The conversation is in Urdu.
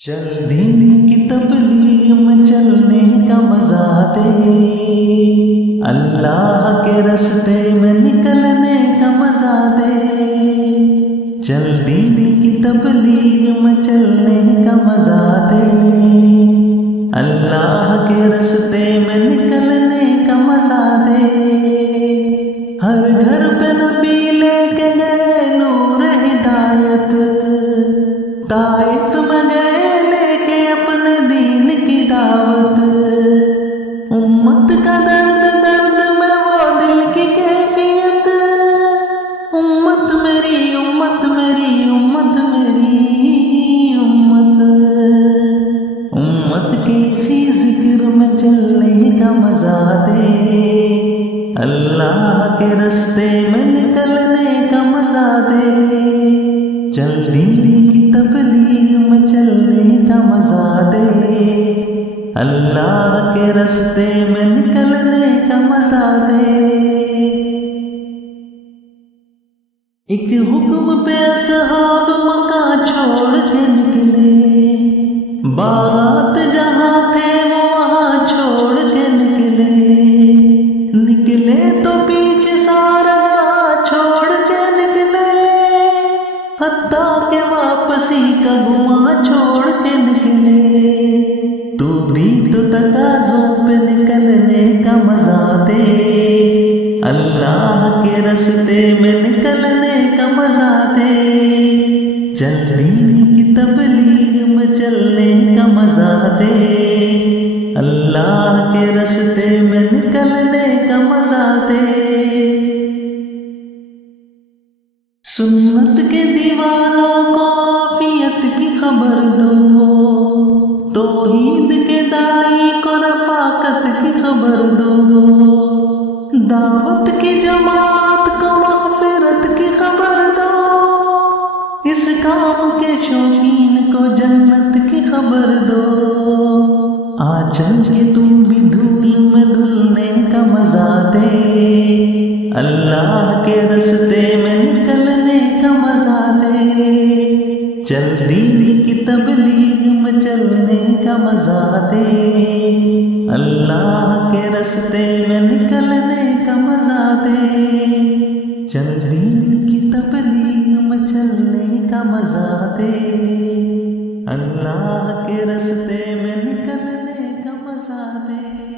چل دین کی تبلیغ میں چلنے کا مزہ دے، اللہ کے راستے میں نکلنے کا مزہ دے۔ چل دین کی تبلیغ میں چلنے کا مزہ دے، اللہ کے راستے میں نکلنے کا مزہ دے۔ ہر گھر پہ نبی لے کے گئے نور ہدایت، طائف میں گئے لے کے اپنے دین کی دعوت۔ امت کا درد درد میں وہ دل کی کیفیت، امت میری امت میری امت میری امت، امت کے اسی ذکر میں چلنے کا مزہ دے، اللہ کے راستے میں نکلنے کا مزہ دے۔ چل دین کی تبلیغ میں چلنے کا مزہ دے، اللہ کے راستے میں نکلنے کا مزہ دے۔ ایک حکم پہ اصحاب مکہ چھوڑ کے نکلے، باغات جہاں تھے وہ وہاں چھوڑ کے نکلے۔ نکلے تو پیچھے سارا جہاں چھوڑ کے نکلے، حتیٰ کہ واپسی کا گماں چھوڑ کے نکلے۔ تو بھی تو تقاضوں پہ نکلنے کا مزہ دے، اللہ کے راستے میں نکلنے کا مزہ دے۔ چل دین کی تبلیغ میں چلنے کا مزہ دے، اللہ کے راستے میں نکلنے کا مزہ دے۔ سنت کے دیوانوں کو عافیت کی خبر دو، توحید کے داعی کو رفاقت کی خبر دو، دعوت کی جماعت کو مغفرت کی خبر دو، اس کام کے شوقین کو جنت کی خبر دو۔ آ چل کے تم بھی دھول میں دھلنے کا مزہ دے، اللہ کے راستے میں نکلنے کا مزہ دے۔ چل دین کی تبلیغ میں چلنے کا مزہ دے، اللہ کے راستے میں نکلنے کا مزہ دے۔ چل دین کی تبلیغ میں چلنے کا مزہ دے، اللہ کے راستے میں نکلنے کا مزہ دے۔